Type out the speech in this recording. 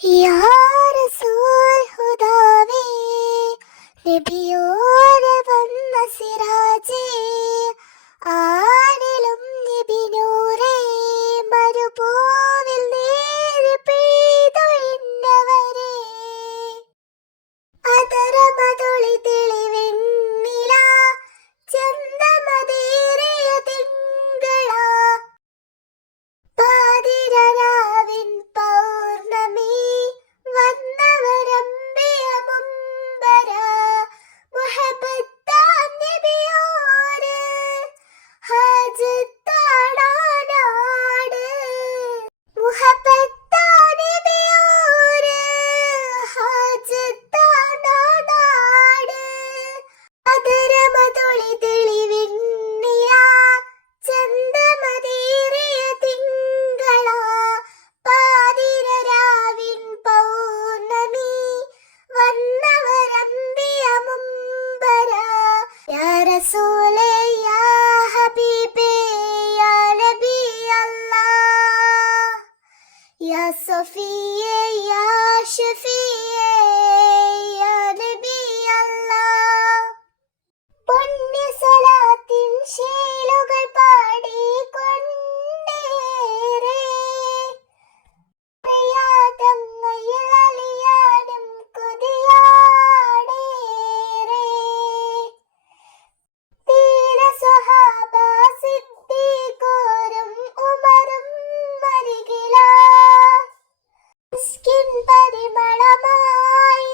या रसूल खुदावे നബിയോരെ വന്ന സിറാജേ ആരിലും നബിനൂറേ മരുഭൂവിൽ നേരി പെയ്തു ഇന്നവരെ അതരമതുളി തെളിവെണ്ണില ചന്തമതേറിയ തിങ്കള പാതിരരാവിൻ പൗർണമി വന്നവരമ്പിയ മുമ്പര മുഹബത്താം നബിയോര് ഹാജത്താടാനാട് മുഹബത്താം നബിയോര് ഹാജത്താടാനാട് അതരമതുളി തെളിവെണ്ണില ചന്തമതേറിയ തിങ്കള പാതിരരാവിൻ പൗർണമി വന്നവരമ്പിയ മുമ്പര യാ റസൂലേ യാ ഹബീബേ യാ നബി അല്ലാഹ് യാ സഫിയേ യാ ഷഫിയേ യാ നബി അല്ലാഹ് പുണ്യസലാത്തിൻ ശീലുകൾ പാടിക്കൊണ്ടേറെ പ്രയാതങ്ങളിൽ അലിയാനും കൊതിയാടേറെ തീര സ്വഹാബ സിദ്ദീഖോരും ഉമറും മരികില മിസ്കിൻ പരിമളമായി